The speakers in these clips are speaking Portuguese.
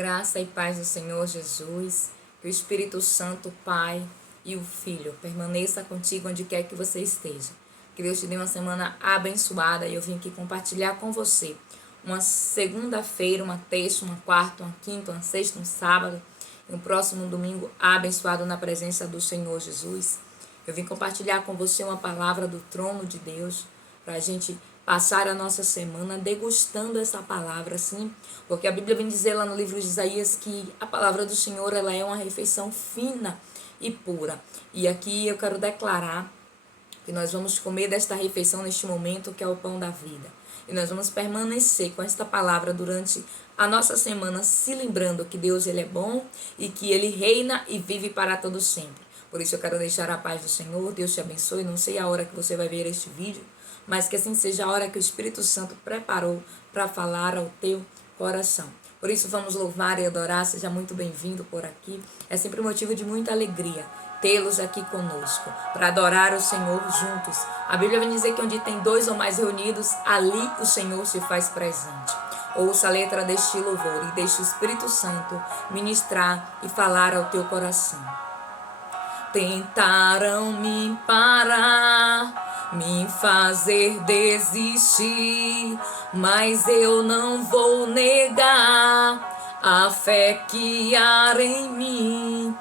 Graça e paz do Senhor Jesus, que o Espírito Santo, Pai e o Filho permaneça contigo onde quer que você esteja. Que Deus te dê uma semana abençoada e eu vim aqui compartilhar com você uma segunda-feira, uma terça, uma quarta, uma quinta, uma sexta, um sábado e um próximo domingo abençoado na presença do Senhor Jesus. Eu vim compartilhar com você uma palavra do trono de Deus para a gente passar a nossa semana degustando essa palavra, assim, porque a Bíblia vem dizer lá no livro de Isaías que a palavra do Senhor, ela é uma refeição fina e pura. E aqui eu quero declarar que nós vamos comer desta refeição neste momento, que é o pão da vida. E nós vamos permanecer com esta palavra durante a nossa semana, se lembrando que Deus, ele é bom e que ele reina e vive para todo sempre. Por isso eu quero deixar a paz do Senhor. Deus te abençoe. Não sei a hora que você vai ver este vídeo, mas que assim seja a hora que o Espírito Santo preparou para falar ao teu coração. Por isso vamos louvar e adorar. Seja muito bem-vindo por aqui. É sempre um motivo de muita alegria tê-los aqui conosco, para adorar o Senhor juntos. A Bíblia vai dizer que onde tem dois ou mais reunidos, ali o Senhor se faz presente. Ouça a letra deste louvor e deixe o Espírito Santo ministrar e falar ao teu coração. Tentaram me parar, me fazer desistir, mas eu não vou negar a fé que há em mim.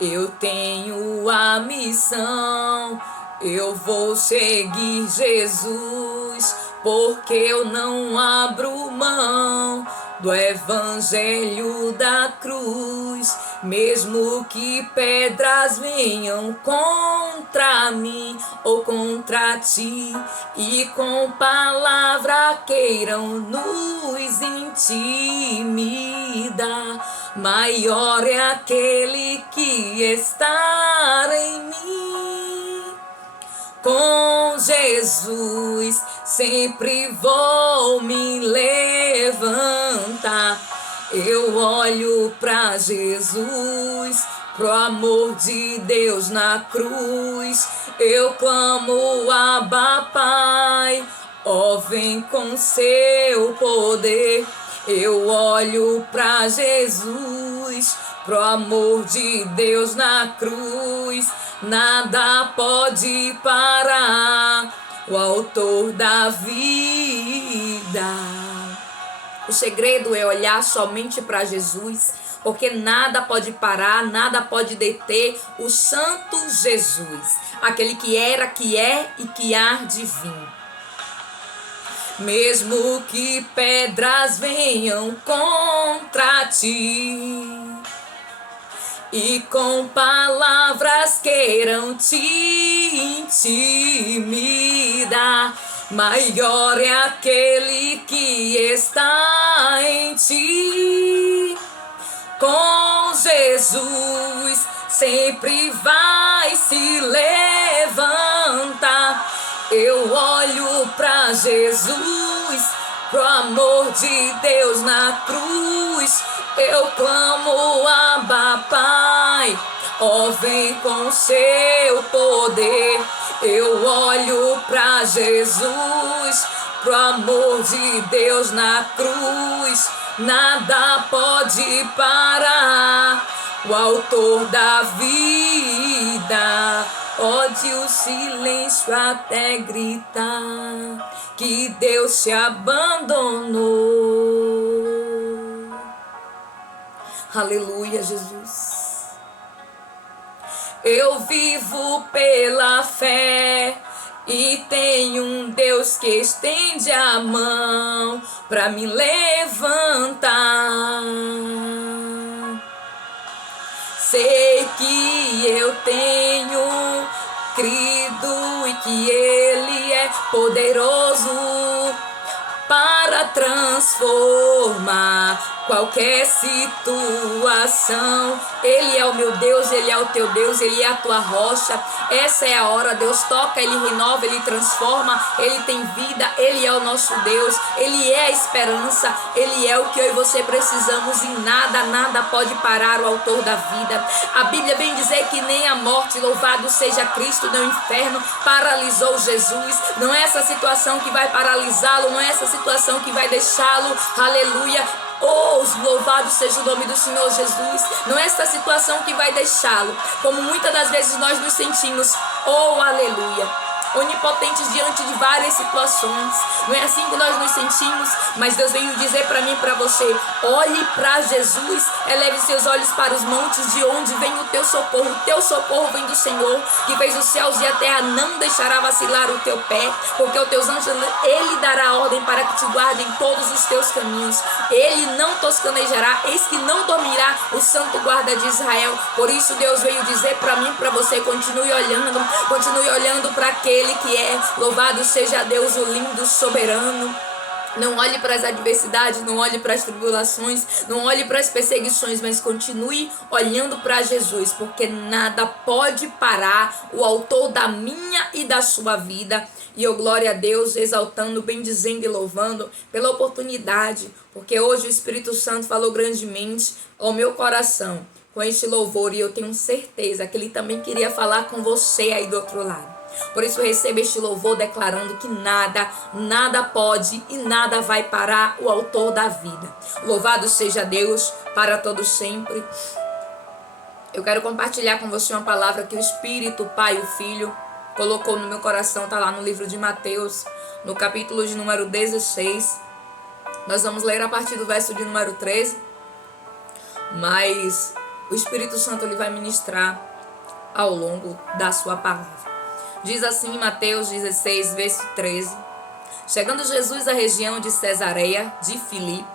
Eu tenho a missão, eu vou seguir Jesus, porque eu não abro mão do evangelho da cruz. Mesmo que pedras venham contra mim ou contra ti, e com palavra queiram nos intimidar, maior é aquele que está em mim. Com Jesus sempre vou me levantar. Eu olho pra Jesus, pro amor de Deus na cruz. Eu clamo, Abba, Pai, ó, vem com seu poder. Eu olho pra Jesus, pro amor de Deus na cruz. Nada pode parar o autor da vida. O segredo é olhar somente para Jesus, porque nada pode parar, nada pode deter o Santo Jesus, aquele que era, que é e que há de vir. Mesmo que pedras venham contra ti e com palavras queiram te intimidar, maior é aquele que está em ti. Com Jesus sempre vai se levantar. Eu olho pra Jesus, pro amor de Deus na cruz. Eu clamo, Abba, Pai, ó, vem com seu poder. Eu olho pra Jesus, pro amor de Deus na cruz. Nada pode parar o autor da vida. Pode o silêncio até gritar que Deus te abandonou. Aleluia, Jesus. Eu vivo pela fé e tenho um Deus que estende a mão para me levantar. Sei que eu tenho crido e que Ele é poderoso para transformar qualquer situação. Ele é o meu Deus, Ele é o teu Deus, Ele é a tua rocha. Essa é a hora. Deus toca, Ele renova, Ele transforma, Ele tem vida, Ele é o nosso Deus, Ele é a esperança, Ele é o que eu e você precisamos, e nada pode parar o autor da vida. A Bíblia vem dizer que nem a morte, louvado seja Cristo, nem o inferno paralisou Jesus. Não é essa situação que vai paralisá-lo, não é essa situação que vai deixá-lo, aleluia, Oh, louvado seja o nome do Senhor Jesus. Não é essa situação que vai deixá-lo, como muitas das vezes nós nos sentimos. Oh, aleluia. Onipotentes diante de várias situações. Não é assim que nós nos sentimos, mas Deus veio dizer para mim e para você: olhe para Jesus, eleve seus olhos para os montes, de onde vem o teu socorro. O teu socorro vem do Senhor, que fez os céus e a terra. Não deixará vacilar o teu pé, porque os teus anjos, ele dará ordem para que te guardem todos os teus caminhos. Ele não toscanejará, eis que não dormirá o santo guarda de Israel. Por isso Deus veio dizer para mim e para você: continue olhando para aquele que é. Louvado seja Deus, o lindo, soberano. Não olhe para as adversidades, não olhe para as tribulações, não olhe para as perseguições, mas continue olhando para Jesus, porque nada pode parar o autor da minha e da sua vida. E eu, glória a Deus, exaltando, bendizendo e louvando pela oportunidade, porque hoje o Espírito Santo falou grandemente ao meu coração com este louvor, e eu tenho certeza que ele também queria falar com você aí do outro lado. Por isso receba este louvor declarando que nada pode e nada vai parar o autor da vida. Louvado seja Deus para todo sempre. Eu quero compartilhar com você uma palavra que o Espírito, o Pai e o Filho colocou no meu coração. Está lá no livro de Mateus, no capítulo de número 16. Nós vamos ler a partir do verso de número 13. Mas o Espírito Santo ele vai ministrar ao longo da sua palavra. Diz assim em Mateus 16, verso 13. Chegando Jesus à região de Cesareia de Filipe,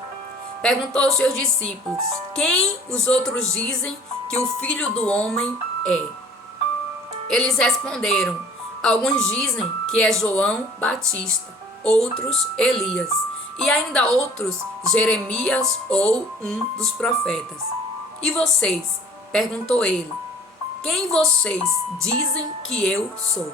perguntou aos seus discípulos: quem os outros dizem que o Filho do Homem é? Eles responderam: alguns dizem que é João Batista, outros Elias, e ainda outros Jeremias ou um dos profetas. E vocês? Perguntou ele: quem vocês dizem que eu sou?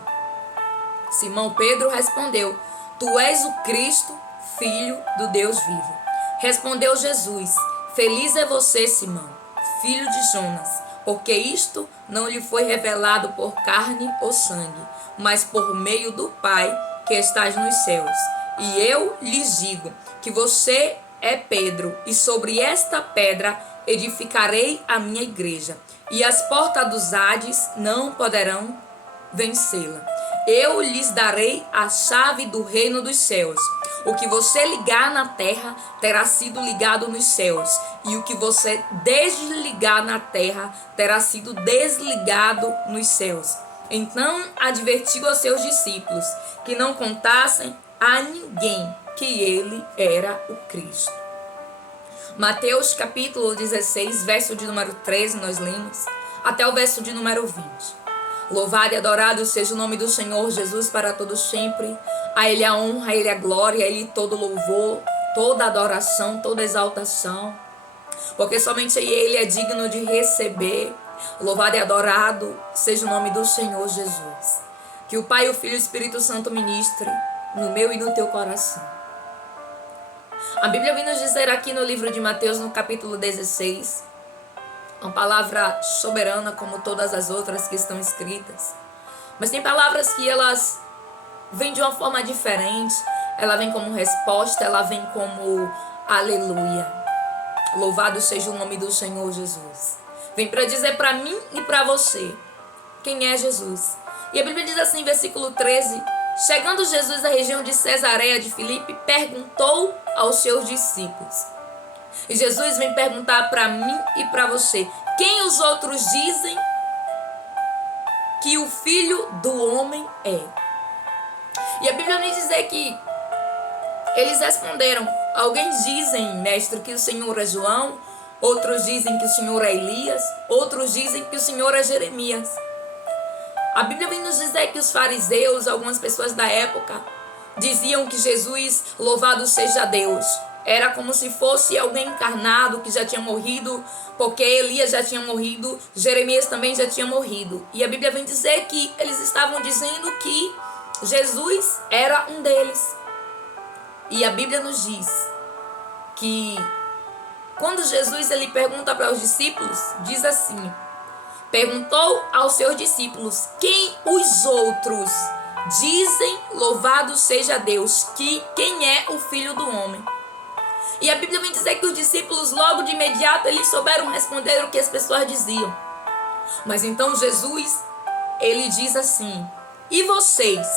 Simão Pedro respondeu: tu és o Cristo, filho do Deus vivo. Respondeu Jesus: feliz é você, Simão, filho de Jonas, porque isto não lhe foi revelado por carne ou sangue, mas por meio do Pai que estás nos céus. E eu lhes digo que você é Pedro, e sobre esta pedra edificarei a minha igreja, e as portas dos Hades não poderão vencê-la. Eu lhes darei a chave do reino dos céus. O que você ligar na terra terá sido ligado nos céus, e o que você desligar na terra terá sido desligado nos céus. Então advertiu aos seus discípulos que não contassem a ninguém que ele era o Cristo. Mateus capítulo 16, verso de número 13, nós lemos, até o verso de número 20. Louvado e adorado seja o nome do Senhor Jesus para todos sempre. A Ele a honra, a Ele a glória, a Ele todo louvor, toda adoração, toda exaltação. Porque somente Ele é digno de receber. Louvado e adorado seja o nome do Senhor Jesus. Que o Pai, o Filho e o Espírito Santo ministre no meu e no teu coração. A Bíblia vem nos dizer aqui no livro de Mateus, no capítulo 16, uma palavra soberana como todas as outras que estão escritas. Mas tem palavras que elas vêm de uma forma diferente. Ela vem como resposta, ela vem como aleluia. Louvado seja o nome do Senhor Jesus. Vem para dizer para mim e para você quem é Jesus. E a Bíblia diz assim em versículo 13: chegando Jesus à região de Cesareia de Filipe, perguntou aos seus discípulos. E Jesus vem perguntar para mim e para você: quem os outros dizem que o Filho do Homem é? E a Bíblia vem dizer que eles responderam: alguns dizem, mestre, que o Senhor é João, outros dizem que o Senhor é Elias, outros dizem que o Senhor é Jeremias. A Bíblia vem nos dizer que os fariseus, algumas pessoas da época, diziam que Jesus, louvado seja Deus, era como se fosse alguém encarnado que já tinha morrido, porque Elias já tinha morrido, Jeremias também já tinha morrido. E a Bíblia vem dizer que eles estavam dizendo que Jesus era um deles. E a Bíblia nos diz que quando Jesus ele pergunta para os discípulos, diz assim: perguntou aos seus discípulos: quem os outros dizem, louvado seja Deus, que quem é o Filho do Homem? E a Bíblia vem dizer que os discípulos logo de imediato eles souberam responder o que as pessoas diziam. Mas então Jesus, ele diz assim: e vocês?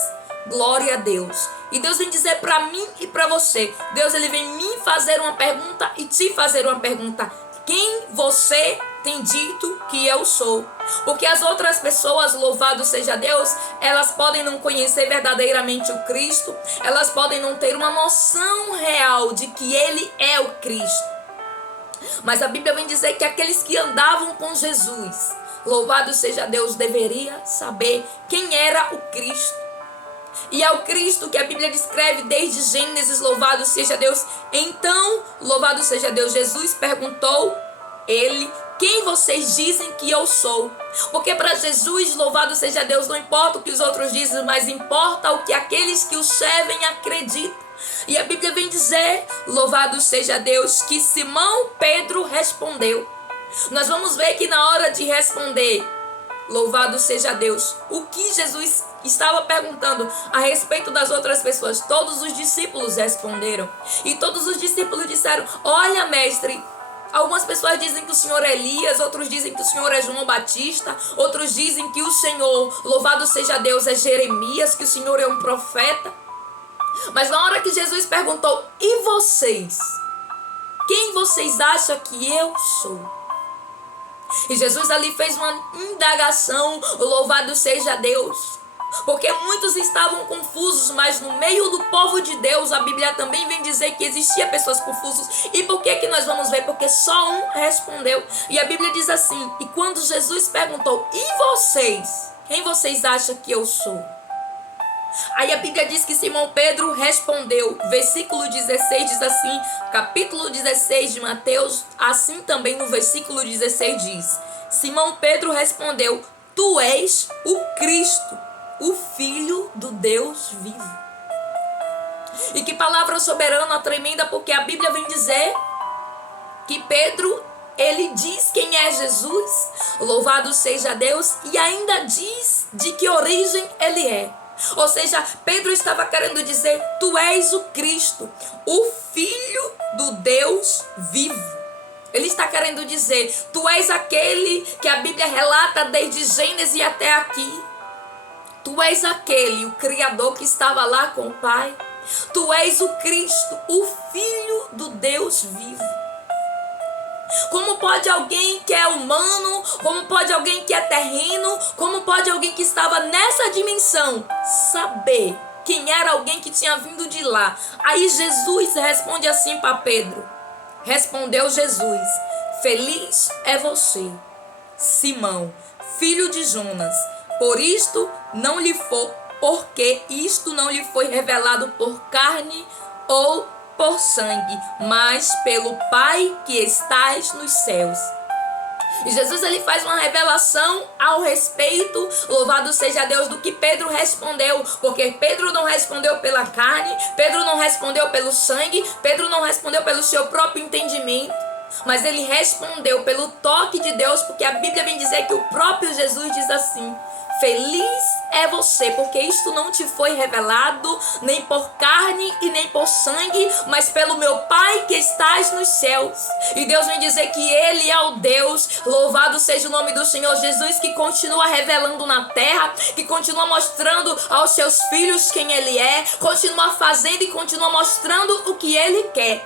Glória a Deus. E Deus vem dizer para mim e para você. Deus ele vem me fazer uma pergunta e te fazer uma pergunta. Quem você tem dito que eu sou? Porque as outras pessoas, louvado seja Deus, elas podem não conhecer verdadeiramente o Cristo. Elas podem não ter uma noção real de que Ele é o Cristo. Mas a Bíblia vem dizer que aqueles que andavam com Jesus, louvado seja Deus, deveria saber quem era o Cristo. E é o Cristo que a Bíblia descreve desde Gênesis, louvado seja Deus. Então, louvado seja Deus, Jesus perguntou ele: quem vocês dizem que eu sou? Porque para Jesus, louvado seja Deus, não importa o que os outros dizem, mas importa o que aqueles que o servem acreditam. E a Bíblia vem dizer, louvado seja Deus, que Simão Pedro respondeu. Nós vamos ver que na hora de responder, louvado seja Deus, o que Jesus estava perguntando a respeito das outras pessoas, todos os discípulos responderam. E todos os discípulos disseram: olha, mestre, algumas pessoas dizem que o Senhor é Elias, outros dizem que o Senhor é João Batista, outros dizem que o Senhor, louvado seja Deus, é Jeremias, que o Senhor é um profeta. Mas na hora que Jesus perguntou: e vocês? Quem vocês acham que eu sou? E Jesus ali fez uma indagação, louvado seja Deus. Porque muitos estavam confusos, mas no meio do povo de Deus, a Bíblia também vem dizer que existia pessoas confusas. E por que nós vamos ver? Porque só um respondeu. E a Bíblia diz assim: e quando Jesus perguntou: e vocês? Quem vocês acham que eu sou? Aí a Bíblia diz que Simão Pedro respondeu. Versículo 16 diz assim, capítulo 16 de Mateus, assim também no versículo 16 diz: Simão Pedro respondeu: tu és o Cristo, o Filho do Deus vivo. E que palavra soberana, tremenda, porque a Bíblia vem dizer que Pedro, ele diz quem é Jesus, louvado seja Deus, e ainda diz de que origem ele é. Ou seja, Pedro estava querendo dizer: tu és o Cristo, o Filho do Deus vivo. Ele está querendo dizer: tu és aquele que a Bíblia relata desde Gênesis até aqui. Tu és aquele, o Criador que estava lá com o Pai. Tu és o Cristo, o Filho do Deus vivo. Como pode alguém que é humano, como pode alguém que é terreno, como pode alguém que estava nessa dimensão saber quem era alguém que tinha vindo de lá? Aí Jesus responde assim para Pedro. Respondeu Jesus: feliz é você, Simão, filho de Jonas, porque isto não lhe foi revelado por carne ou por sangue, mas pelo Pai que estás nos céus. E Jesus ele faz uma revelação ao respeito, louvado seja Deus, do que Pedro respondeu, porque Pedro não respondeu pela carne, Pedro não respondeu pelo sangue, Pedro não respondeu pelo seu próprio entendimento, mas ele respondeu pelo toque de Deus, porque a Bíblia vem dizer que o próprio Jesus diz assim: feliz é você, porque isto não te foi revelado nem por carne e nem por sangue, mas pelo meu Pai que estás nos céus. E Deus vem dizer que Ele é o Deus, louvado seja o nome do Senhor Jesus, que continua revelando na terra, que continua mostrando aos seus filhos quem Ele é, continua fazendo e continua mostrando o que Ele quer.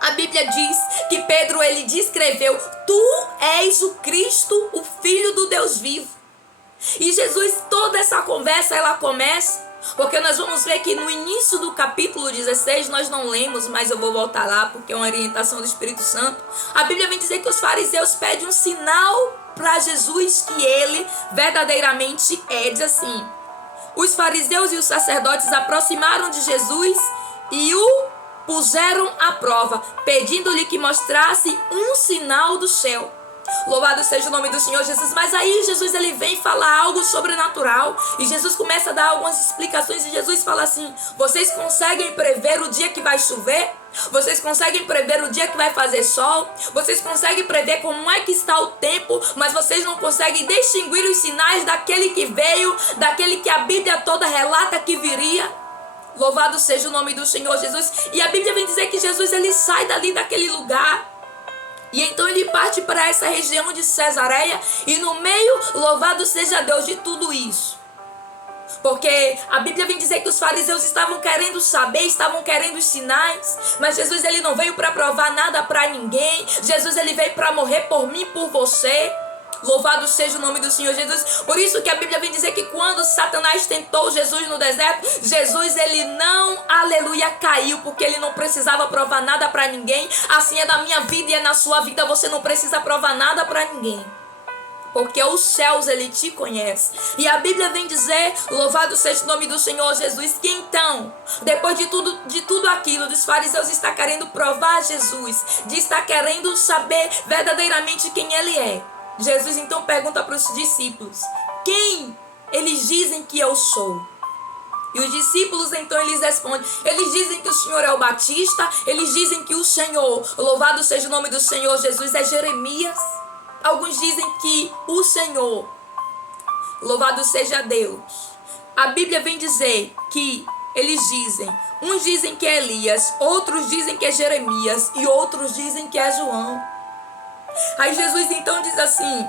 A Bíblia diz que Pedro ele descreveu: tu és o Cristo, o Filho do Deus vivo. E Jesus, toda essa conversa ela começa, porque nós vamos ver que no início do capítulo 16, nós não lemos, mas eu vou voltar lá porque é uma orientação do Espírito Santo. A Bíblia vem dizer que os fariseus pedem um sinal para Jesus que ele verdadeiramente é. Diz assim: os fariseus e os sacerdotes aproximaram de Jesus e o puseram à prova, pedindo-lhe que mostrasse um sinal do céu. Louvado seja o nome do Senhor Jesus. Mas aí Jesus ele vem falar algo sobrenatural, e Jesus começa a dar algumas explicações, e Jesus fala assim: vocês conseguem prever o dia que vai chover? Vocês conseguem prever o dia que vai fazer sol? Vocês conseguem prever como é que está o tempo, mas vocês não conseguem distinguir os sinais daquele que veio, daquele que a Bíblia toda relata que viria? Louvado seja o nome do Senhor Jesus. E a Bíblia vem dizer que Jesus, ele sai dali daquele lugar. E então ele parte para essa região de Cesareia. E no meio, louvado seja Deus de tudo isso. Porque a Bíblia vem dizer que os fariseus estavam querendo saber, estavam querendo os sinais. Mas Jesus, ele não veio para provar nada para ninguém. Jesus, ele veio para morrer por mim, por você. Louvado seja o nome do Senhor Jesus. Por isso que a Bíblia vem dizer que quando Satanás tentou Jesus no deserto, Jesus, ele não, aleluia, caiu, porque ele não precisava provar nada para ninguém. Assim é na minha vida e é na sua vida. Você não precisa provar nada para ninguém, porque os céus, ele te conhece. E a Bíblia vem dizer, louvado seja o nome do Senhor Jesus, que então, depois de tudo aquilo, dos fariseus estar querendo provar Jesus, de estar querendo saber verdadeiramente quem ele é, Jesus então pergunta para os discípulos: quem eles dizem que eu sou? E os discípulos então eles respondem: eles dizem que o Senhor é o Batista, eles dizem que o Senhor, louvado seja o nome do Senhor Jesus, é Jeremias. Alguns dizem que o Senhor, louvado seja Deus. A Bíblia vem dizer que eles dizem, uns dizem que é Elias, outros dizem que é Jeremias e outros dizem que é João. Aí Jesus então diz assim: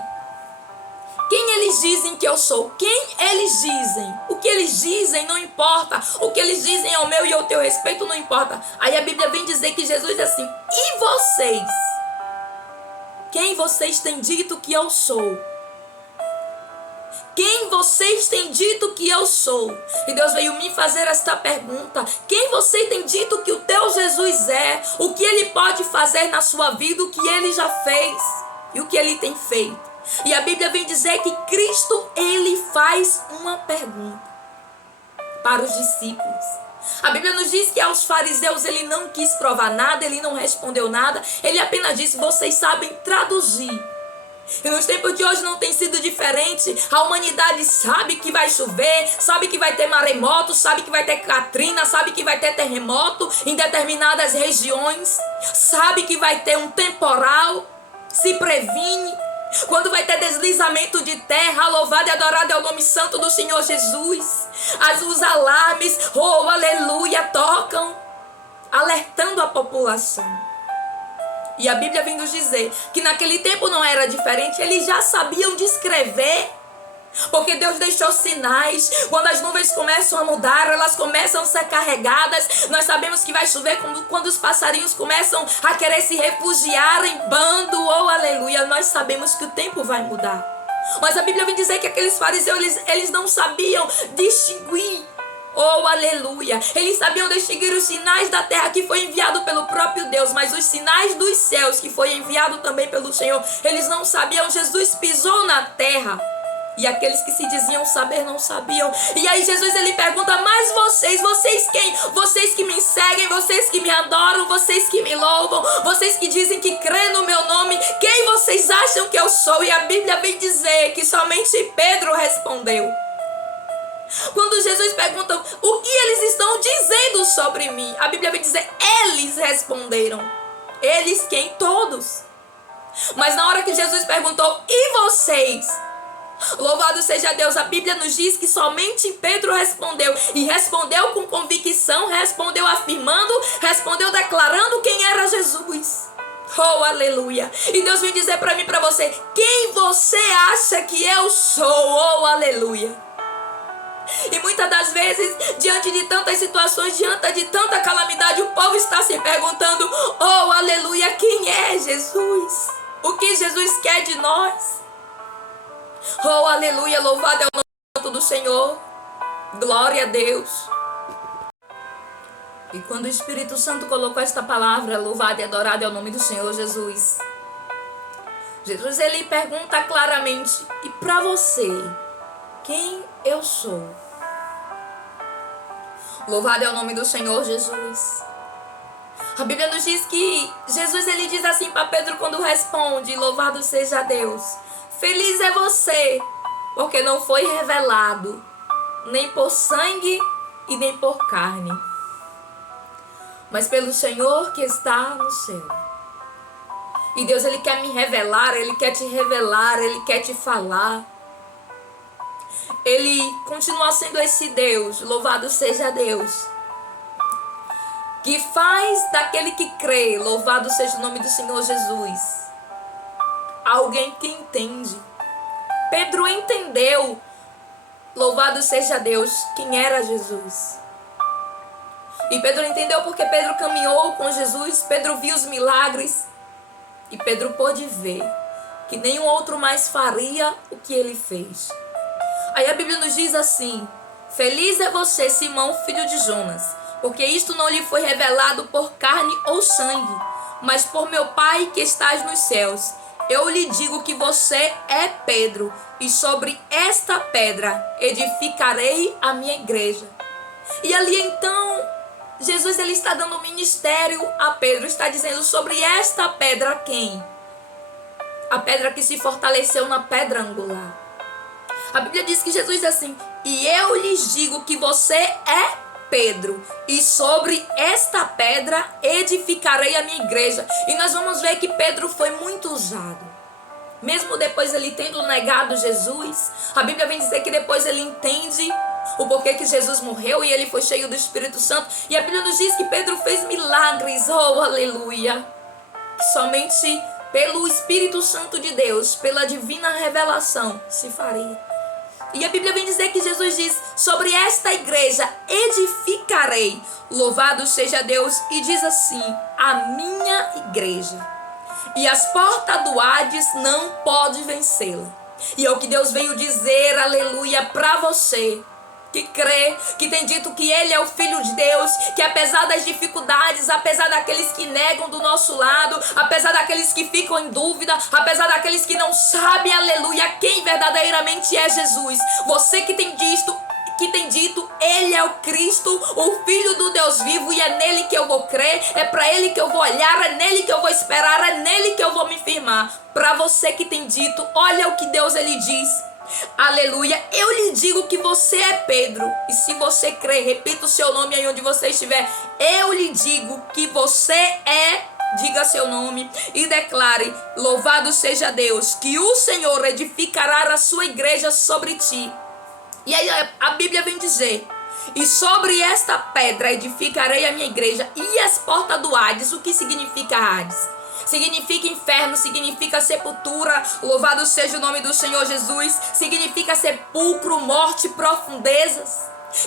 quem eles dizem que eu sou? Quem eles dizem? O que eles dizem não importa. O que eles dizem ao meu e ao teu respeito não importa. Aí a Bíblia vem dizer que Jesus diz assim: e vocês? Quem vocês têm dito que eu sou? Quem vocês têm dito que eu sou? E Deus veio me fazer esta pergunta: quem você tem dito que o teu Jesus é? O que ele pode fazer na sua vida? O que ele já fez e o que ele tem feito? E a Bíblia vem dizer que Cristo, ele faz uma pergunta para os discípulos. A Bíblia nos diz que aos fariseus ele não quis provar nada, ele não respondeu nada, ele apenas disse: vocês sabem traduzir. E nos tempos de hoje não tem sido diferente. A humanidade sabe que vai chover, sabe que vai ter maremoto, sabe que vai ter Katrina, sabe que vai ter terremoto em determinadas regiões, sabe que vai ter um temporal, se previne. Quando vai ter deslizamento de terra, louvado e adorado é o nome santo do Senhor Jesus. Os alarmes, oh aleluia, tocam, alertando a população. E a Bíblia vem nos dizer que naquele tempo não era diferente. Eles já sabiam descrever, porque Deus deixou sinais. Quando as nuvens começam a mudar, elas começam a ser carregadas. Nós sabemos que vai chover quando os passarinhos começam a querer se refugiar em bando. Oh aleluia, nós sabemos que o tempo vai mudar. Mas a Bíblia vem dizer que aqueles fariseus, eles não sabiam distinguir. Oh, aleluia. Eles sabiam distinguir os sinais da terra que foi enviado pelo próprio Deus, mas os sinais dos céus que foi enviado também pelo Senhor, eles não sabiam. Jesus pisou na terra e aqueles que se diziam saber não sabiam. E aí Jesus ele pergunta: mas vocês quem? Vocês que me seguem, vocês que me adoram, vocês que me louvam, vocês que dizem que crê no meu nome, quem vocês acham que eu sou? E a Bíblia vem dizer que somente Pedro respondeu. Quando Jesus pergunta: o que eles estão dizendo sobre mim? A Bíblia vai dizer: eles responderam. Eles quem? Todos. Mas na hora que Jesus perguntou: e vocês? Louvado seja Deus, a Bíblia nos diz que somente Pedro respondeu. E respondeu com convicção, respondeu afirmando, respondeu declarando quem era Jesus. Oh, aleluia. E Deus vem dizer para mim e para você: quem você acha que eu sou? Oh, aleluia. E muitas das vezes, diante de tantas situações, diante de tanta calamidade, o povo está se perguntando: oh, aleluia, quem é Jesus? O que Jesus quer de nós? Oh, aleluia, louvado é o nome do Senhor. Glória a Deus. E quando o Espírito Santo colocou esta palavra, louvado e adorado é o nome do Senhor Jesus, Jesus ele pergunta claramente: e para você, quem eu sou? Louvado é o nome do Senhor Jesus. A Bíblia nos diz que Jesus ele diz assim para Pedro quando responde: louvado seja Deus, feliz é você, porque não foi revelado nem por sangue e nem por carne, mas pelo Senhor que está no céu. E Deus ele quer me revelar, ele quer te revelar, ele quer te falar. Ele continua sendo esse Deus, louvado seja Deus, que faz daquele que crê, louvado seja o nome do Senhor Jesus, alguém que entende. Pedro entendeu, louvado seja Deus, quem era Jesus. E Pedro entendeu porque Pedro caminhou com Jesus, Pedro viu os milagres e Pedro pôde ver que nenhum outro mais faria o que ele fez. Aí a Bíblia nos diz assim: feliz é você, Simão, filho de Jonas, porque isto não lhe foi revelado por carne ou sangue, mas por meu Pai que estás nos céus. Eu lhe digo que você é Pedro, e sobre esta pedra edificarei a minha igreja. E ali então, Jesus ele está dando ministério a Pedro, está dizendo sobre esta pedra quem? A pedra que se fortaleceu na pedra angular. A Bíblia diz que Jesus diz assim: e eu lhes digo que você é Pedro, e sobre esta pedra edificarei a minha igreja. E nós vamos ver que Pedro foi muito usado. Mesmo depois ele tendo negado Jesus, a Bíblia vem dizer que depois ele entende o porquê que Jesus morreu e ele foi cheio do Espírito Santo. E a Bíblia nos diz que Pedro fez milagres, oh aleluia, que somente pelo Espírito Santo de Deus, pela divina revelação, se faria. E a Bíblia vem dizer que Jesus diz: sobre esta igreja edificarei, louvado seja Deus, e diz assim: a minha igreja, e as portas do Hades não podem vencê-la. E é o que Deus veio dizer, aleluia, para você que crê, que tem dito que Ele é o Filho de Deus, que apesar das dificuldades, apesar daqueles que negam do nosso lado, apesar daqueles que ficam em dúvida, apesar daqueles que não sabem, aleluia, quem verdadeiramente é Jesus, você que tem dito, Ele é o Cristo, o Filho do Deus vivo, e é nele que eu vou crer, é para Ele que eu vou olhar, é nele que eu vou esperar, é nele que eu vou me firmar. Para você que tem dito, olha o que Deus ele diz, aleluia, eu lhe digo que você é Pedro, e se você crê, repita o seu nome aí onde você estiver, eu lhe digo que você é, diga seu nome e declare, louvado seja Deus, que o Senhor edificará a sua igreja sobre ti. E aí a Bíblia vem dizer: e sobre esta pedra edificarei a minha igreja, e as portas do Hades. O que significa Hades? Significa inferno, significa sepultura, louvado seja o nome do Senhor Jesus, significa sepulcro, morte, profundezas.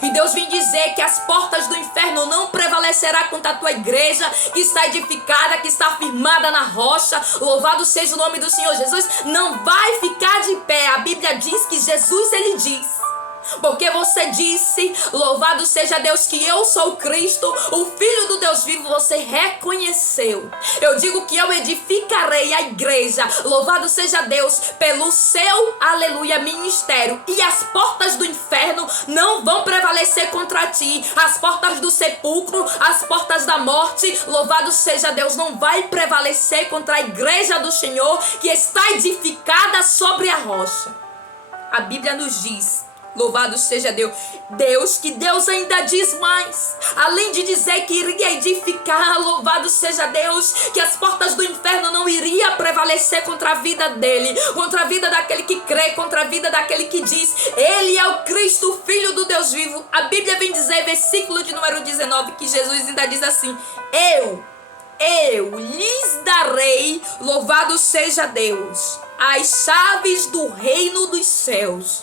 E Deus vem dizer que as portas do inferno não prevalecerá contra a tua igreja, que está edificada, que está firmada na rocha, louvado seja o nome do Senhor Jesus, não vai ficar de pé. A Bíblia diz que Jesus ele diz: porque você disse, louvado seja Deus, que eu sou o Cristo, o Filho do Deus vivo, você reconheceu. Eu digo que eu edificarei a igreja, louvado seja Deus, pelo seu, aleluia, ministério. E as portas do inferno não vão prevalecer contra ti. As portas do sepulcro, as portas da morte, louvado seja Deus, não vai prevalecer contra a igreja do Senhor, que está edificada sobre a rocha. A Bíblia nos diz, louvado seja Deus, que Deus ainda diz mais. Além de dizer que iria edificar, louvado seja Deus, que as portas do inferno não iriam prevalecer contra a vida dele, contra a vida daquele que crê, contra a vida daquele que diz, Ele é o Cristo, Filho do Deus vivo. A Bíblia vem dizer, versículo de número 19, que Jesus ainda diz assim: eu lhes darei, louvado seja Deus, as chaves do reino dos céus.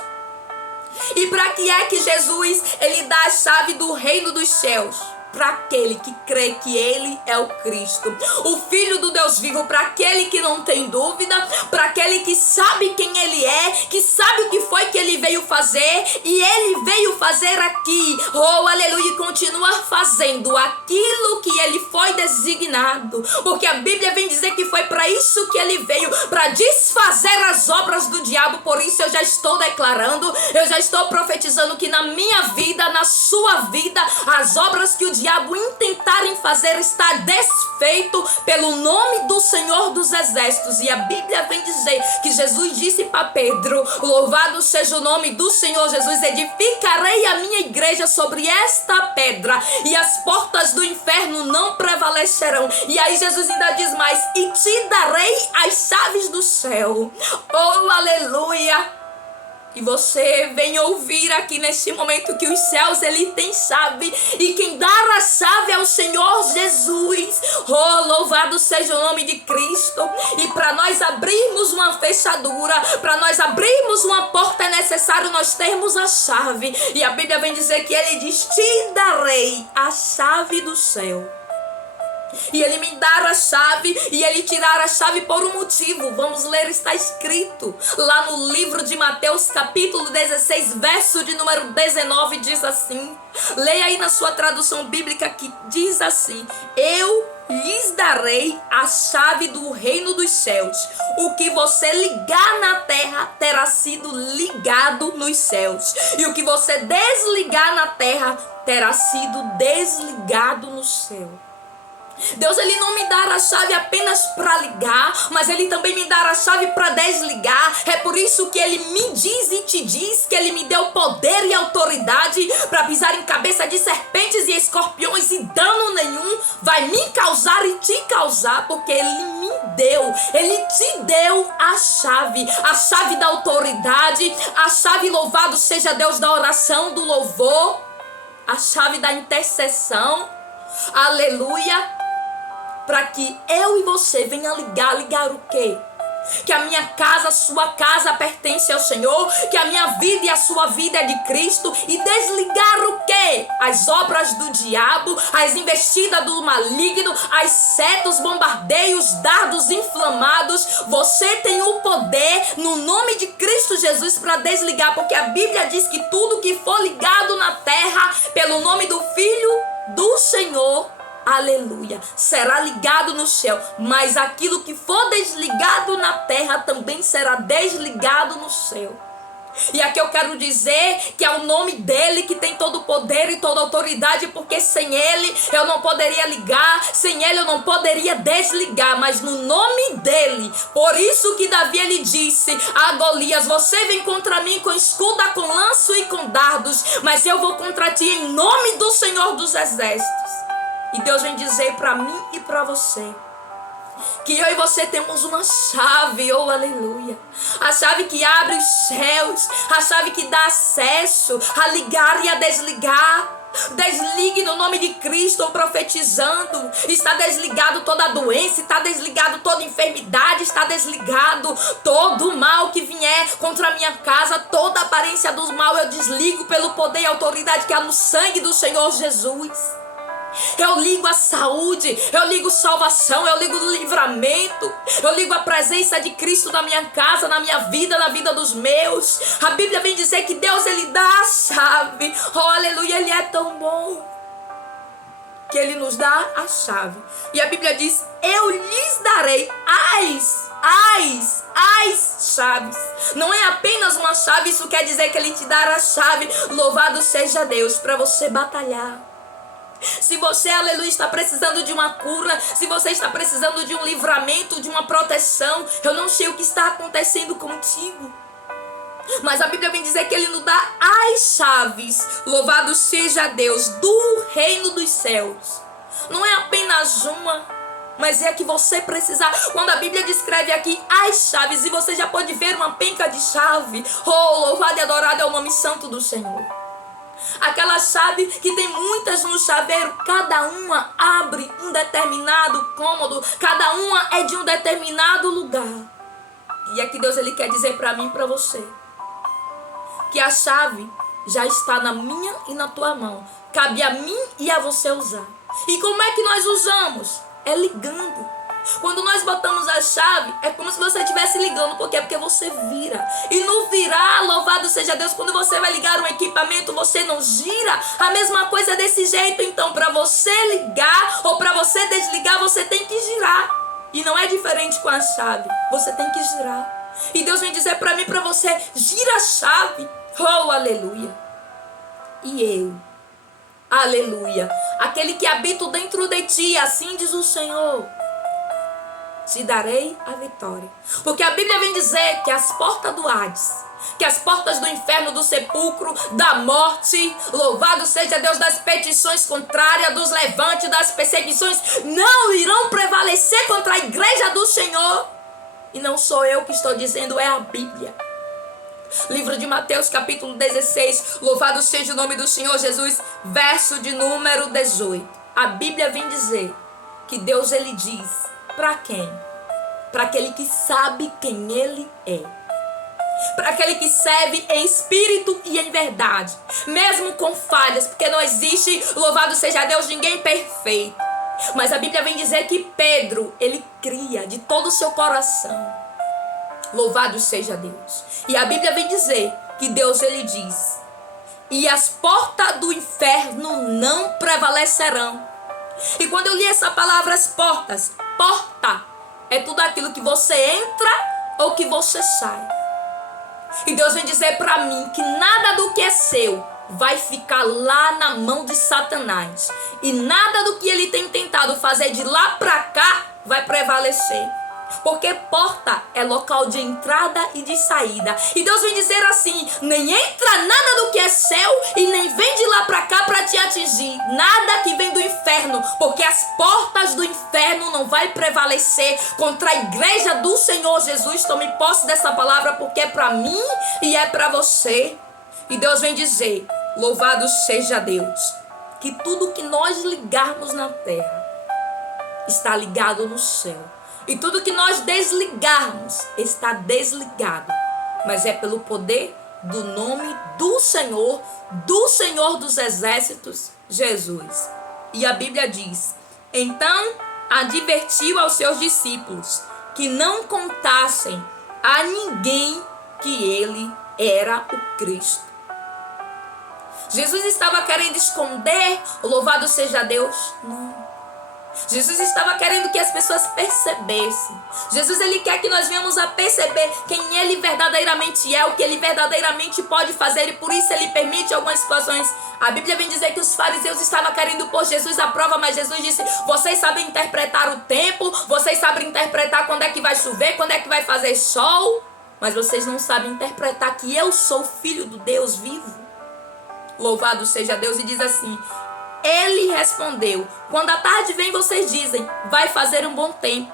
E para que é que Jesus ele dá a chave do reino dos céus? Para aquele que crê que Ele é o Cristo, o Filho do Deus vivo, para aquele que não tem dúvida, para aquele que sabe quem Ele é, que sabe o que foi que Ele veio fazer, e Ele veio fazer aqui, oh aleluia, e continua fazendo aquilo que Ele foi designado, porque a Bíblia vem dizer que foi para isso que Ele veio, para desfazer as obras do diabo. Por isso eu já estou declarando, eu já estou profetizando que na minha vida, na sua vida, as obras que o diabo intentarem fazer está desfeito pelo nome do Senhor dos Exércitos. E a Bíblia vem dizer que Jesus disse para Pedro, louvado seja o nome do Senhor Jesus, edificarei a minha igreja sobre esta pedra, e as portas do inferno não prevalecerão. E aí Jesus ainda diz mais: e te darei as chaves do céu. Oh aleluia! E você vem ouvir aqui neste momento que os céus, ele tem chave. E quem dá a chave é o Senhor Jesus. Oh, louvado seja o nome de Cristo. E para nós abrirmos uma fechadura, para nós abrirmos uma porta, é necessário nós termos a chave. E a Bíblia vem dizer que ele diz: te darei a chave do céu. E ele me dar a chave, e ele tirar a chave por um motivo. Vamos ler, está escrito lá no livro de Mateus, capítulo 16, verso de número 19, diz assim. Leia aí na sua tradução bíblica, que diz assim: eu lhes darei a chave do reino dos céus. O que você ligar na terra terá sido ligado nos céus, e o que você desligar na terra terá sido desligado no céu. Deus, ele não me dá a chave apenas para ligar, mas ele também me dá a chave para desligar. É por isso que ele me diz e te diz que ele me deu poder e autoridade para pisar em cabeça de serpentes e escorpiões, e dano nenhum vai me causar e te causar, porque ele me deu, ele te deu a chave da autoridade, a chave, louvado seja Deus, da oração, do louvor, a chave da intercessão, aleluia. Para que eu e você venha ligar o quê? Que a minha casa, a sua casa pertence ao Senhor, que a minha vida e a sua vida é de Cristo, e desligar o quê? As obras do diabo, as investidas do maligno, as setas, bombardeios, dardos inflamados. Você tem o poder no nome de Cristo Jesus para desligar, porque a Bíblia diz que tudo que for ligado na terra pelo nome do Filho do Senhor, aleluia, será ligado no céu, mas aquilo que for desligado na terra também será desligado no céu. E aqui eu quero dizer que é o nome dele que tem todo o poder e toda a autoridade, porque sem ele eu não poderia ligar, sem ele eu não poderia desligar, mas no nome dele. Por isso que Davi, ele disse a Golias: você vem contra mim com escudo, com lanço e com dardos, mas eu vou contra ti em nome do Senhor dos Exércitos. E Deus vem dizer para mim e para você que eu e você temos uma chave, oh aleluia. A chave que abre os céus, a chave que dá acesso a ligar e a desligar. Desligue no nome de Cristo, profetizando. Está desligado toda doença, está desligado toda enfermidade, está desligado todo o mal que vier contra a minha casa, toda aparência do mal eu desligo pelo poder e autoridade que há no sangue do Senhor Jesus. Eu ligo a saúde, eu ligo salvação, eu ligo livramento, eu ligo a presença de Cristo na minha casa, na minha vida, na vida dos meus. A Bíblia vem dizer que Deus, ele dá a chave. Oh, aleluia, ele é tão bom que ele nos dá a chave. E a Bíblia diz: eu lhes darei as chaves. Não é apenas uma chave, isso quer dizer que ele te dará a chave. Louvado seja Deus, para você batalhar. Se você, aleluia, está precisando de uma cura, se você está precisando de um livramento, de uma proteção, eu não sei o que está acontecendo contigo, mas a Bíblia vem dizer que ele nos dá as chaves, louvado seja Deus, do reino dos céus. Não é apenas uma, mas é que você precisa. Quando a Bíblia descreve aqui as chaves, e você já pode ver uma penca de chave, oh, louvado e adorado é o nome santo do Senhor. Aquela chave que tem muitas no chaveiro, cada uma abre um determinado cômodo, cada uma é de um determinado lugar. E é que Deus, ele quer dizer para mim e para você que a chave já está na minha e na tua mão. Cabe a mim e a você usar. E como é que nós usamos? É ligando. Quando nós botamos a chave, é como se você estivesse ligando. Por quê? Porque você vira. E no virar, louvado seja Deus, quando você vai ligar um equipamento, você não gira. A mesma coisa é desse jeito. Então, para você ligar ou para você desligar, você tem que girar. E não é diferente com a chave. Você tem que girar. E Deus vem dizer para mim e para você: gira a chave. Oh, aleluia. E eu, aleluia, aquele que habito dentro de ti, assim diz o Senhor, te darei a vitória. Porque a Bíblia vem dizer que as portas do Hades, que as portas do inferno, do sepulcro, da morte, louvado seja Deus, das petições contrárias, dos levantes, das perseguições, não irão prevalecer contra a igreja do Senhor. E não sou eu que estou dizendo, é a Bíblia. Livro de Mateus, capítulo 16. Louvado seja o nome do Senhor Jesus. Verso de número 18. A Bíblia vem dizer que Deus, ele diz para quem? Para aquele que sabe quem ele é. Para aquele que serve em espírito e em verdade, mesmo com falhas, porque não existe, louvado seja Deus, ninguém perfeito. Mas a Bíblia vem dizer que Pedro, ele cria de todo o seu coração. Louvado seja Deus. E a Bíblia vem dizer que Deus, ele diz: e as portas do inferno não prevalecerão. E quando eu li essa palavra, as portas, porta é tudo aquilo que você entra ou que você sai. E Deus vem dizer para mim que nada do que é seu vai ficar lá na mão de Satanás. E nada do que ele tem tentado fazer de lá para cá vai prevalecer. Porque porta é local de entrada e de saída. E Deus vem dizer assim: nem entra nada do que é seu e nem vem de lá para cá para te atingir. Nada que vem do inferno, porque as portas do inferno não vai prevalecer contra a igreja do Senhor Jesus. Tome posse dessa palavra, porque é para mim e é para você. E Deus vem dizer, louvado seja Deus, que tudo que nós ligarmos na terra está ligado no céu. E tudo que nós desligarmos está desligado. Mas é pelo poder do nome do Senhor dos exércitos, Jesus. E a Bíblia diz: então advertiu aos seus discípulos que não contassem a ninguém que ele era o Cristo. Jesus estava querendo esconder, louvado seja Deus? Não. Jesus estava querendo que as pessoas percebessem. Jesus, ele quer que nós venhamos a perceber quem ele verdadeiramente é, o que ele verdadeiramente pode fazer, e por isso ele permite algumas situações. A Bíblia vem dizer que os fariseus estavam querendo pôr Jesus à prova, mas Jesus disse: vocês sabem interpretar o tempo, vocês sabem interpretar quando é que vai chover, quando é que vai fazer sol, mas vocês não sabem interpretar que eu sou filho do Deus vivo. Louvado seja Deus. E diz assim: ele respondeu: quando a tarde vem, vocês dizem, vai fazer um bom tempo.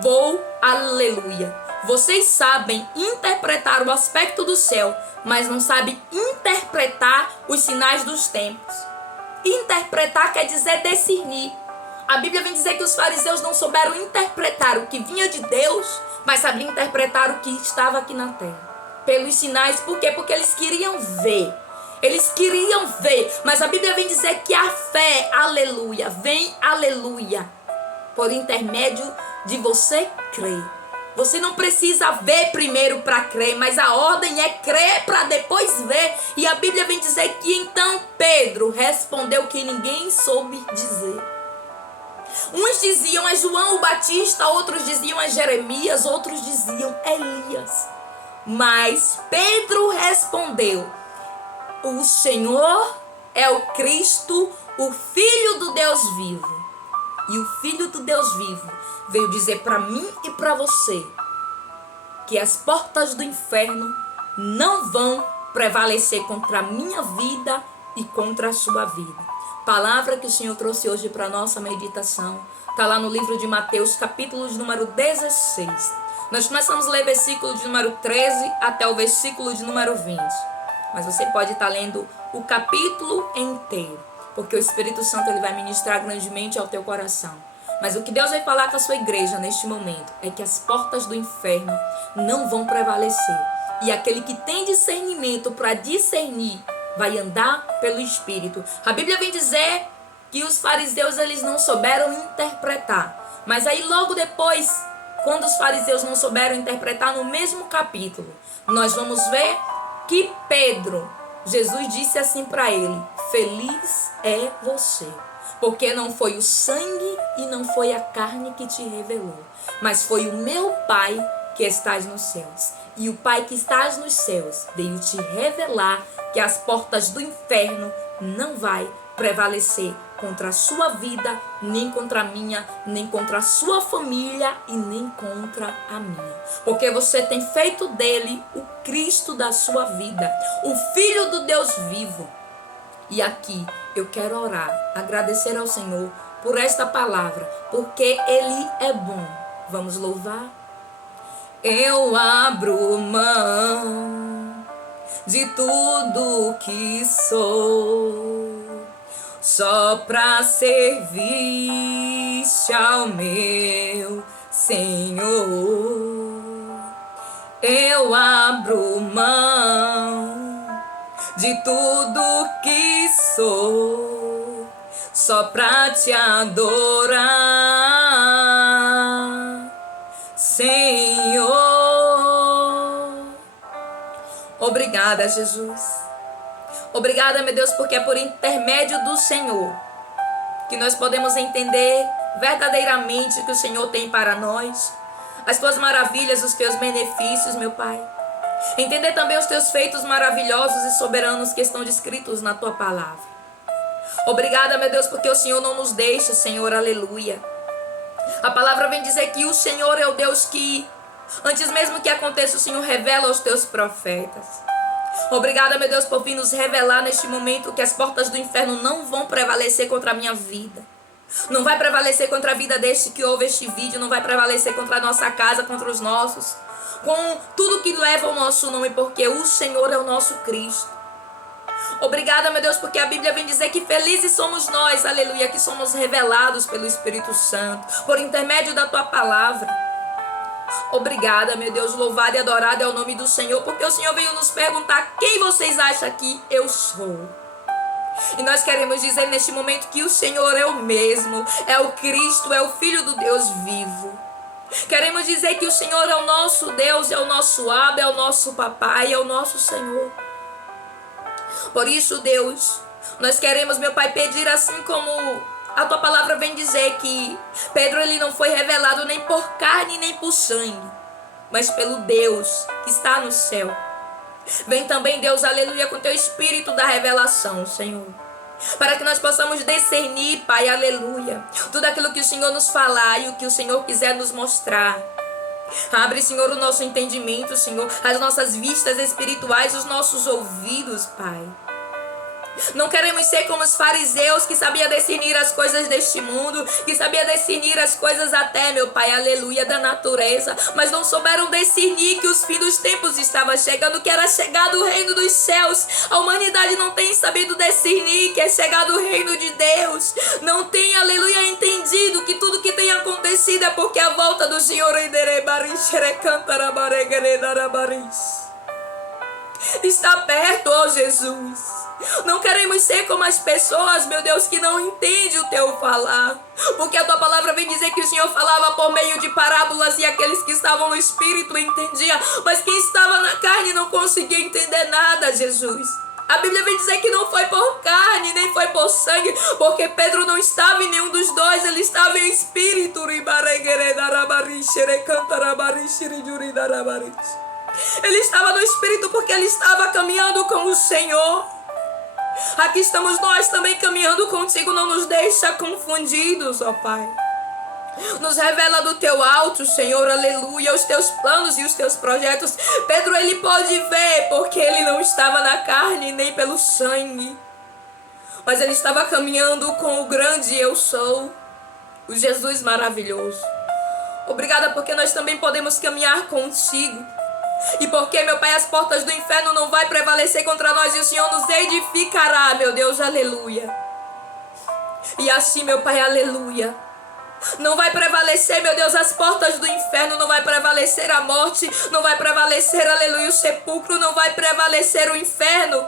Vou, aleluia. Vocês sabem interpretar o aspecto do céu, mas não sabem interpretar os sinais dos tempos. Interpretar quer dizer discernir. A Bíblia vem dizer que os fariseus não souberam interpretar o que vinha de Deus, mas sabiam interpretar o que estava aqui na terra. Pelos sinais, por quê? Porque eles queriam ver. Eles queriam ver, mas a Bíblia vem dizer que a fé, aleluia, vem, aleluia, por intermédio de você crer. Você não precisa ver primeiro para crer, mas a ordem é crer para depois ver. E a Bíblia vem dizer que então Pedro respondeu que ninguém soube dizer. Uns diziam é João o Batista, outros diziam é Jeremias, outros diziam Elias. Mas Pedro respondeu: o Senhor é o Cristo, o Filho do Deus vivo. E o Filho do Deus vivo veio dizer para mim e para você que as portas do inferno não vão prevalecer contra a minha vida e contra a sua vida. Palavra que o Senhor trouxe hoje para a nossa meditação está lá no livro de Mateus, capítulo de número 16. Nós começamos a ler versículo de número 13 até o versículo de número 20. Mas você pode estar lendo o capítulo inteiro, porque o Espírito Santo ele vai ministrar grandemente ao teu coração. Mas o que Deus vai falar com a sua igreja neste momento é que as portas do inferno não vão prevalecer. E aquele que tem discernimento para discernir vai andar pelo Espírito. A Bíblia vem dizer que os fariseus eles não souberam interpretar. Mas aí logo depois, quando os fariseus não souberam interpretar, no mesmo capítulo, nós vamos ver que Pedro, Jesus disse assim para ele: feliz é você, porque não foi o sangue e não foi a carne que te revelou, mas foi o meu Pai que estás nos céus. E o Pai que estás nos céus veio te revelar que as portas do inferno não vai prevalecer contra a sua vida, nem contra a minha, nem contra a sua família e nem contra a minha. Porque você tem feito dele o Cristo da sua vida, o Filho do Deus vivo. E aqui eu quero orar, agradecer ao Senhor por esta palavra, porque ele é bom. Vamos louvar? Eu abro mão de tudo que sou, só pra servir-te ao meu Senhor. Eu abro mão de tudo que sou, só pra te adorar, Senhor. Obrigada, Jesus. Obrigada, meu Deus, porque é por intermédio do Senhor que nós podemos entender verdadeiramente o que o Senhor tem para nós, as tuas maravilhas, os teus benefícios, meu Pai. Entender também os teus feitos maravilhosos e soberanos que estão descritos na tua palavra. Obrigada, meu Deus, porque o Senhor não nos deixa, Senhor, aleluia. A palavra vem dizer que o Senhor é o Deus que, antes mesmo que aconteça, o Senhor revela aos teus profetas. Obrigada, meu Deus, por vir nos revelar neste momento que as portas do inferno não vão prevalecer contra a minha vida. Não vai prevalecer contra a vida deste que ouve este vídeo, não vai prevalecer contra a nossa casa, contra os nossos, com tudo que leva o nosso nome, porque o Senhor é o nosso Cristo. Obrigada, meu Deus, porque a Bíblia vem dizer que felizes somos nós, aleluia, que somos revelados pelo Espírito Santo, por intermédio da tua palavra. Obrigada, meu Deus, louvado e adorado é o nome do Senhor, porque o Senhor veio nos perguntar quem vocês acham que eu sou. E nós queremos dizer neste momento que o Senhor é o mesmo, é o Cristo, é o Filho do Deus vivo. Queremos dizer que o Senhor é o nosso Deus, é o nosso Abba, é o nosso Papai, é o nosso Senhor. Por isso, Deus, nós queremos, meu Pai, pedir assim como a tua palavra vem dizer que Pedro ele não foi revelado nem por carne nem por sangue, mas pelo Deus que está no céu. Vem também, Deus, aleluia, com teu espírito da revelação, Senhor, para que nós possamos discernir, Pai, aleluia, tudo aquilo que o Senhor nos falar e o que o Senhor quiser nos mostrar. Abre, Senhor, o nosso entendimento, Senhor, as nossas vistas espirituais, os nossos ouvidos, Pai. Não queremos ser como os fariseus que sabiam discernir as coisas deste mundo, que sabiam discernir as coisas até, meu Pai, aleluia, da natureza, mas não souberam discernir que os fins dos tempos estavam chegando, que era chegado o reino dos céus. A humanidade não tem sabido discernir que é chegado o reino de Deus. Não tem, aleluia, entendido que tudo que tem acontecido é porque a volta do Senhor está perto, ó Jesus. Não queremos ser como as pessoas, meu Deus, que não entendem o teu falar, porque a tua palavra vem dizer que o Senhor falava por meio de parábolas e aqueles que estavam no Espírito entendiam, mas quem estava na carne não conseguia entender nada, Jesus. A Bíblia vem dizer que não foi por carne, nem foi por sangue, porque Pedro não estava em nenhum dos dois, ele estava em Espírito. Ele estava no Espírito porque ele estava caminhando com o Senhor. Aqui estamos nós também caminhando contigo, não nos deixa confundidos, ó Pai. Nos revela do teu alto, Senhor, aleluia, os teus planos e os teus projetos. Pedro, ele pode ver porque ele não estava na carne nem pelo sangue, mas ele estava caminhando com o grande eu sou, o Jesus maravilhoso. Obrigada porque nós também podemos caminhar contigo. E porque, meu Pai, as portas do inferno não vai prevalecer contra nós e o Senhor nos edificará, meu Deus, aleluia. E assim, meu Pai, aleluia, não vai prevalecer, meu Deus, as portas do inferno, não vai prevalecer a morte, não vai prevalecer, aleluia, o sepulcro, não vai prevalecer o inferno.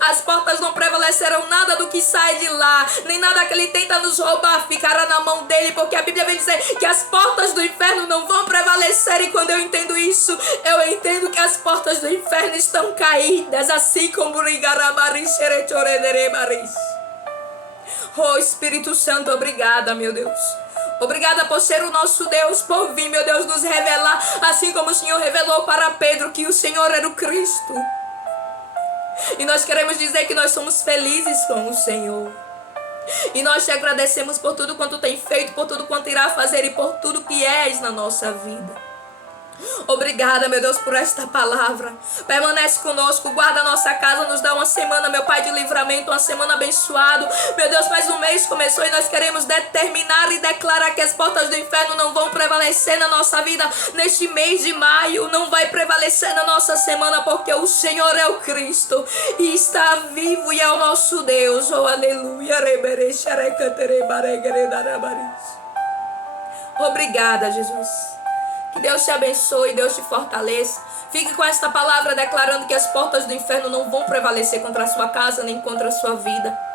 As portas não prevalecerão, nada do que sai de lá, nem nada que ele tenta nos roubar ficará na mão dele, porque a Bíblia vem dizer que as portas do inferno não vão prevalecer. E quando eu entendo isso, eu entendo que as portas do inferno estão caídas, assim como oh Espírito Santo, obrigada, meu Deus. Obrigada por ser o nosso Deus, por vir, meu Deus, nos revelar, assim como o Senhor revelou para Pedro que o Senhor era o Cristo. E nós queremos dizer que nós somos felizes com o Senhor. E nós te agradecemos por tudo quanto tem feito, por tudo quanto irá fazer e por tudo que és na nossa vida. Obrigada, meu Deus, por esta palavra. Permanece conosco, guarda a nossa casa, nos dá uma semana, meu Pai, de livramento, uma semana abençoada. Meu Deus, mais um mês começou e nós queremos determinar e declarar que as portas do inferno não vão prevalecer na nossa vida neste mês de maio, não vai prevalecer na nossa semana, porque o Senhor é o Cristo e está vivo e é o nosso Deus. Oh, aleluia. Obrigada, Jesus. Que Deus te abençoe, Deus te fortaleça. Fique com esta palavra declarando que as portas do inferno não vão prevalecer contra a sua casa nem contra a sua vida.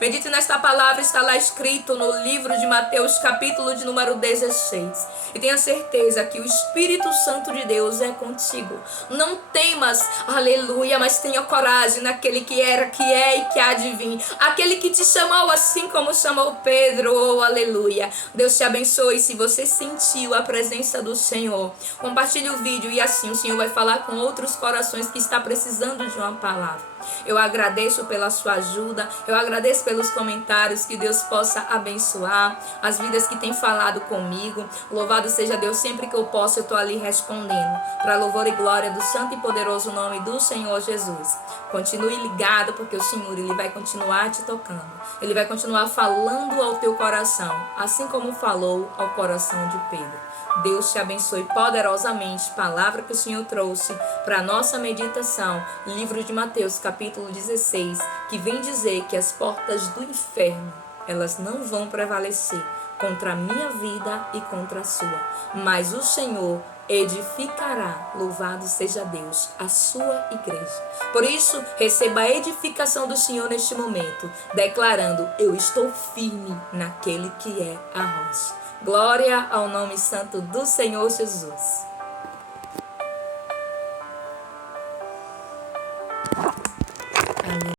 Medite nesta palavra, está lá escrito no livro de Mateus, capítulo de número 16. E tenha certeza que o Espírito Santo de Deus é contigo. Não temas, aleluia, mas tenha coragem naquele que era, que é e que há de vir. Aquele que te chamou assim como chamou Pedro, oh, aleluia. Deus te abençoe. Se você sentiu a presença do Senhor, compartilhe o vídeo e assim o Senhor vai falar com outros corações que está precisando de uma palavra. Eu agradeço pela sua ajuda, eu agradeço pelos comentários, que Deus possa abençoar as vidas que têm falado comigo. Louvado seja Deus, sempre que eu posso eu estou ali respondendo, para louvor e glória do santo e poderoso nome do Senhor Jesus. Continue ligado, porque o Senhor ele vai continuar te tocando, ele vai continuar falando ao teu coração, assim como falou ao coração de Pedro. Deus te abençoe poderosamente. Palavra que o Senhor trouxe para a nossa meditação, livro de Mateus, capítulo 16, que vem dizer que as portas do inferno, elas não vão prevalecer contra a minha vida e contra a sua, mas o Senhor edificará, louvado seja Deus, a sua igreja. Por isso, receba a edificação do Senhor neste momento, declarando: eu estou firme naquele que é a rocha. Glória ao nome santo do Senhor Jesus.